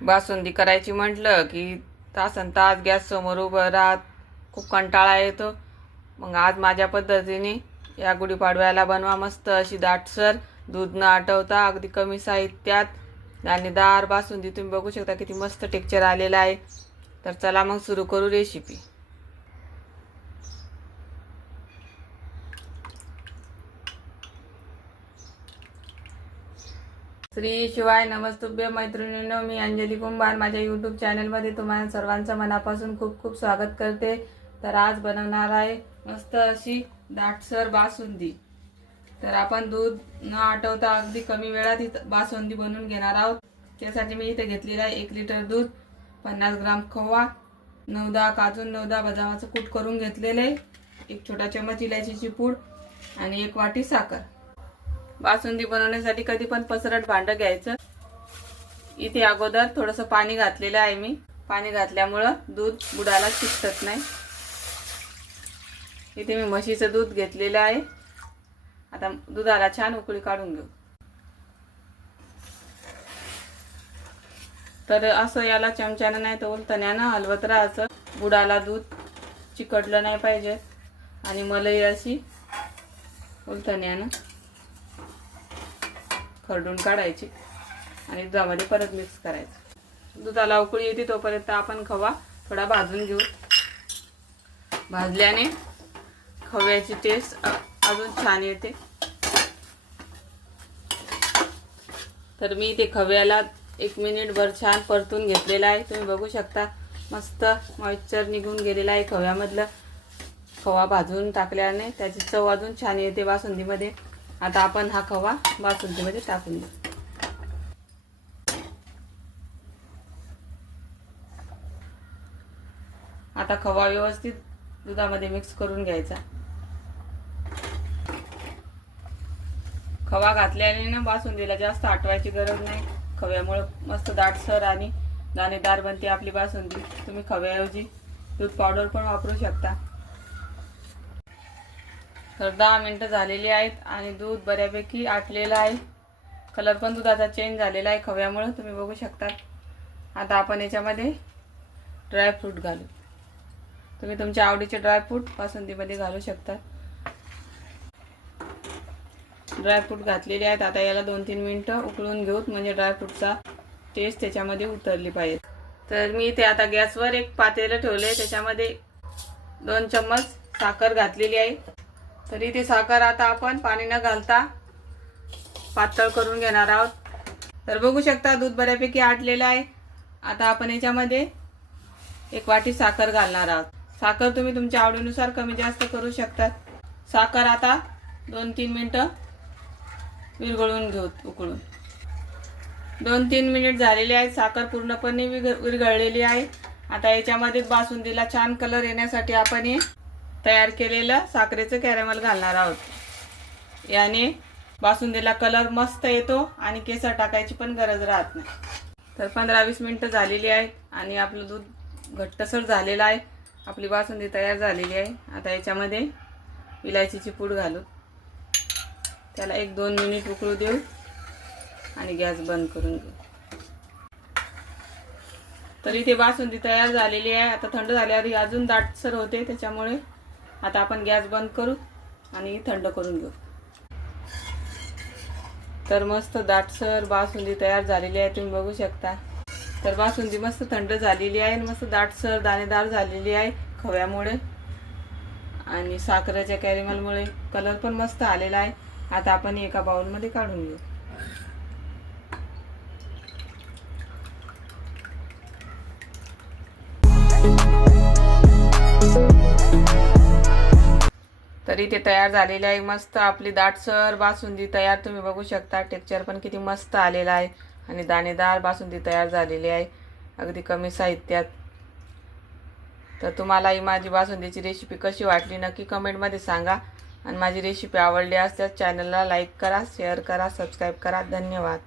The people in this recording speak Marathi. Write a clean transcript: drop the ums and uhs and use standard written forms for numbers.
बासुंदी करायची म्हटलं की तासन तास गॅस समोर उभं राहत खूप कंटाळा येतो। मग आज माझ्या पद्धतीने या गुढीपाडव्याला बनवा मस्त अशी दाटसर दूध न आटवता अगदी कमी साहित्यात दाणेदार बासुंदी। तुम्ही बघू शकता किती मस्त टेक्स्चर आलेलं आहे। तर चला मग सुरू करू रेसिपी। श्री शिवाय नमस्तुभ्य मैत्रिणींनो, मी अंजली कुंभार माझ्या यूट्यूब चॅनलमध्ये तुम्हाला सर्वांचं मनापासून खूप खूप स्वागत करते। तर आज बनवणार आहे मस्त अशी दाटसर बासुंदी। तर आपण दूध न आटवता अगदी कमी वेळात ही बासुंदी बनवून घेणार आहोत। त्यासाठी मी इथे घेतलेला आहे 1 लिटर दूध, 50 ग्राम खवा, 9-10 काजू, 9-10 बदामाचं कूट करून घेतलेले, 1 छोटा चमच इलायचीची पूड आणि 1 वाटी साखर। बासुंदी बनवण्यासाठी कधी पण पसरट भांड घ्यायचं। इथे अगोदर थोडंसं पाणी घातलेलं आहे मी। पाणी घातल्यामुळे दूध बुडाला चिकटत नाही। इथे मी म्हशीचं दूध घेतलेलं आहे। आता दुधाला छान उकळी काढून घेऊ। तर असं याला चमच्यानं नाही तर उलटण्यानं हलवत राहायचं। बुडाला दूध चिकटलं नाही पाहिजे आणि मलाई अशी उलटण्यानं खरडून काढायची आणि दुधामध्ये परत मिक्स करायचं। दुधाला उकळी येते तोपर्यंत आपण खवा थोडा भाजून घेऊ। भाजल्याने खव्याची टेस्ट अजून छान येते। तर मी ते खव्याला 1 मिनिटभर छान परतून घेतलेला आहे। तुम्ही बघू शकता मस्त मॉइश्चर निघून गेलेला आहे खव्यामधलं। खवा भाजून टाकल्याने त्याची चव अजून छान येते बासुंदीमध्ये। आता आपण हा खवा बासुंदीमध्ये टाकून देऊ। आता खवा व्यवस्थित दुधामध्ये मिक्स करून घ्यायचा। खवा घातल्याने ना बासुंदीला जास्त आटवायची गरज नाही। खव्यामुळे मस्त दाटसर आणि दाणेदार बनते आपली बासुंदी। तुम्ही खव्याऐवजी दूध पावडर पण वापरू शकता। तर 10 मिनिटं झालेली आहेत आणि दूध बऱ्यापैकी आटलेलं आहे। कलर पण दुधाचा चेंज झालेला आहे खव्यामुळे, तुम्ही बघू शकता। आता आपण याच्यामध्ये ड्रायफ्रूट घालू। तुम्ही तुमच्या आवडीचे ड्रायफ्रूट बासुंदीमध्ये घालू शकता। ड्रायफ्रूट घातलेले आहेत। आता याला 2-3 मिनिटं उकळून घेऊत, म्हणजे ड्रायफ्रूटचा टेस्ट त्याच्यामध्ये उतरली पाहिजे। तर मी इथे आता गॅसवर एक पातेलं ठेवले, त्याच्यामध्ये 2 चम्मच साखर घातलेली आहे। तर इथे साखर आता आपण पाणी न घालता पातळ करून घेणार आहोत। तर बघू शकता दूध बऱ्यापैकी आटलेलं आहे। आता आपण याच्यामध्ये 1 वाटी साखर घालणार आहोत। साखर तुम्ही तुमच्या आवडीनुसार कमी जास्त करू शकता। साखर आता 2-3 मिनिटं विरघळून घेऊ उकळून। 2-3 मिनिट झालेले आहेत। साखर पूर्णपणे विरघळलेली आहे। आता याच्यामध्ये बासुंदीला छान कलर येण्यासाठी आपण हे तयार केलेलं साखरेचं कॅरमेल घालणार आहोत। याने बासुंदीला कलर मस्त येतो आणि केसर टाकायची पण गरज राहत नाही। तर 15-20 मिनिटं झालेली आहेत आणि आपलं दूध घट्टसर झालेलं आहे। आपली बासुंदी तयार झालेली आहे। आता याच्यामध्ये इलायचीची पूड घालू। त्याला 1-2 मिनिट उकळू देऊ आणि गॅस बंद करून घेऊ। तर इथे बासुंदी तयार झालेली आहे। आता थंड झाल्यावर ही अजून दाटसर होते, त्याच्यामुळे आता आपण गॅस बंद करू आणि थंड करून घेऊ। तर मस्त दाटसर बासुंदी तयार झालेली आहे, तुम्ही बघू शकता। तर बासुंदी मस्त थंड झालेली आहे, मस्त दाटसर दाणेदार झालेली आहे खव्यामुळे आणि साखरेच्या कॅरमेलमुळे कलर पण मस्त आलेला आहे। आता आपण एका बाउलमध्ये काढून घेऊ। तर इथे तयार झालेली आहे मस्त आपली दाटसर बासुंदी तयार। तुम्ही बघू शकता टेक्स्चर पण किती मस्त आलेला आहे आणि दाणेदार बासुंदी तयार झालेली आहे अगदी कमी साहित्यात। तर तुम्हाला ही माझी बासुंदीची रेसिपी कशी वाटली नक्की कमेंटमध्ये सांगा आणि माझी रेसिपी आवडली असल्यास चॅनलला लाईक करा, शेअर करा, सबस्क्राईब करा। धन्यवाद।